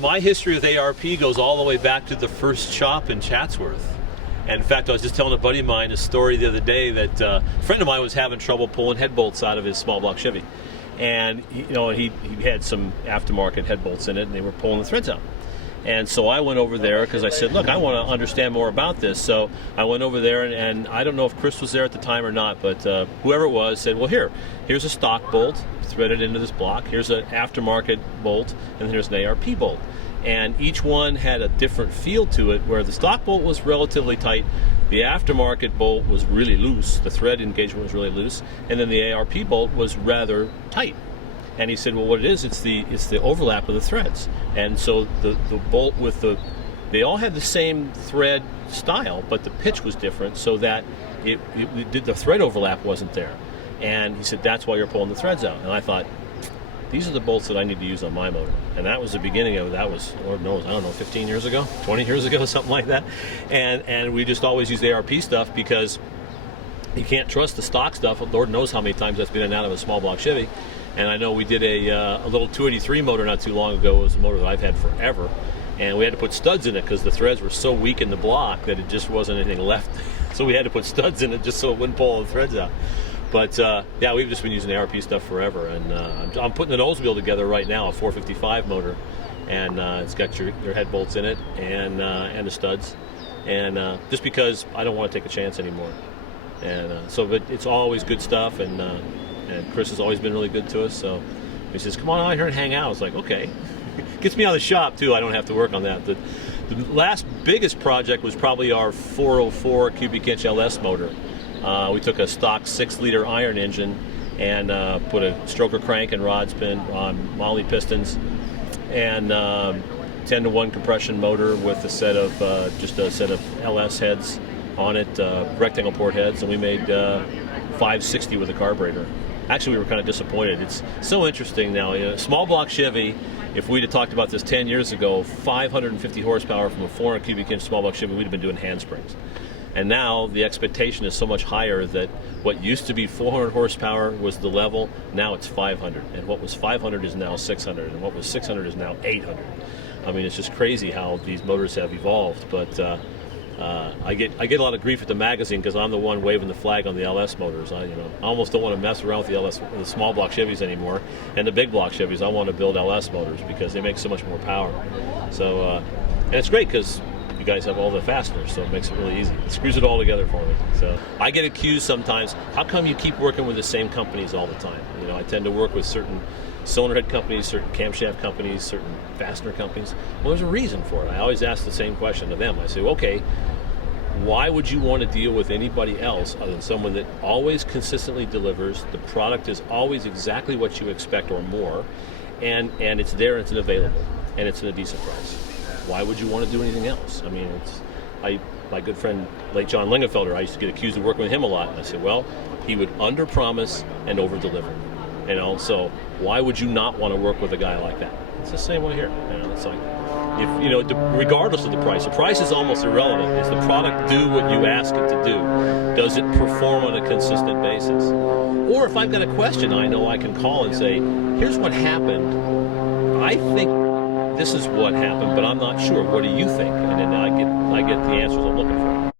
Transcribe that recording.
My history with ARP goes all the way back to the first shop in Chatsworth. And in fact, I was just telling a buddy of mine a story the other day that a friend of mine was having trouble pulling head bolts out of his small block Chevy. And he had some aftermarket head bolts in it, and they were pulling the threads out. And so I went over there because I said, look, I want to understand more about this. So I went over there, and I don't know if Chris was there at the time or not, but whoever it was said, well, here's a stock bolt threaded into this block. Here's an aftermarket bolt, and here's an ARP bolt. And each one had a different feel to it, where the stock bolt was relatively tight, the aftermarket bolt was really loose, the thread engagement was really loose, and then the ARP bolt was rather tight. And he said, well, what it is, it's the overlap of the threads. And so the bolt they all had the same thread style, but the pitch was different, so that the thread overlap wasn't there. And he said, that's why you're pulling the threads out. And I thought, these are the bolts that I need to use on my motor. And that was the beginning of, that was, Lord knows, I don't know, 15 years ago, 20 years ago, something like that. And we just always used ARP stuff because you can't trust the stock stuff. Lord knows how many times that's been in and out of a small block Chevy. And I know we did a little 283 motor not too long ago. It was a motor that I've had forever. And we had to put studs in it because the threads were so weak in the block that it just wasn't anything left. So we had to put studs in it just so it wouldn't pull all the threads out. But yeah, we've just been using ARP stuff forever. And I'm putting the nose wheel together right now, a 455 motor. And it's got your head bolts in it and the studs. And just because I don't want to take a chance anymore. And but it's always good stuff. And Chris has always been really good to us, so he says, come on out here and hang out. It's like, okay. Gets me out of the shop, too. I don't have to work on that. The last biggest project was probably our 404 cubic inch LS motor. We took a stock 6-liter iron engine and put a stroker crank and rod spin on Molly pistons and 10-to-1 compression motor with a set of just a set of LS heads on it, rectangle port heads, and we made 560 with a carburetor. Actually, we were kind of disappointed. It's so interesting now. Small block Chevy, if we'd have talked about this 10 years ago, 550 horsepower from a 400 cubic inch small block Chevy, we'd have been doing handsprings. And now the expectation is so much higher that what used to be 400 horsepower was the level, now it's 500. And what was 500 is now 600, and what was 600 is now 800. I mean, it's just crazy how these motors have evolved. But I get a lot of grief at the magazine because I'm the one waving the flag on the LS motors. I almost don't want to mess around with the small block Chevys anymore, and the big block Chevys. I want to build LS motors because they make so much more power. So and it's great because you guys have all the fasteners, so it makes it really easy. It screws it all together for me. So I get accused sometimes, how come you keep working with the same companies all the time? I tend to work with certain cylinder head companies, certain camshaft companies, certain fastener companies. Well, there's a reason for it. I always ask the same question to them. I say, okay, why would you want to deal with anybody else other than someone that always consistently delivers, the product is always exactly what you expect or more, and it's there and it's available, and it's at a decent price? Why would you want to do anything else? I mean, my good friend, late John Lingenfelder, I used to get accused of working with him a lot, and I said, well, he would under-promise and over-deliver. So why would you not want to work with a guy like that? It's the same way here. It's like, regardless of the price is almost irrelevant. Does the product do what you ask it to do? Does it perform on a consistent basis? Or if I've got a question, I know I can call and say, here's what happened. I think this is what happened, but I'm not sure. What do you think? And then I get the answers I'm looking for.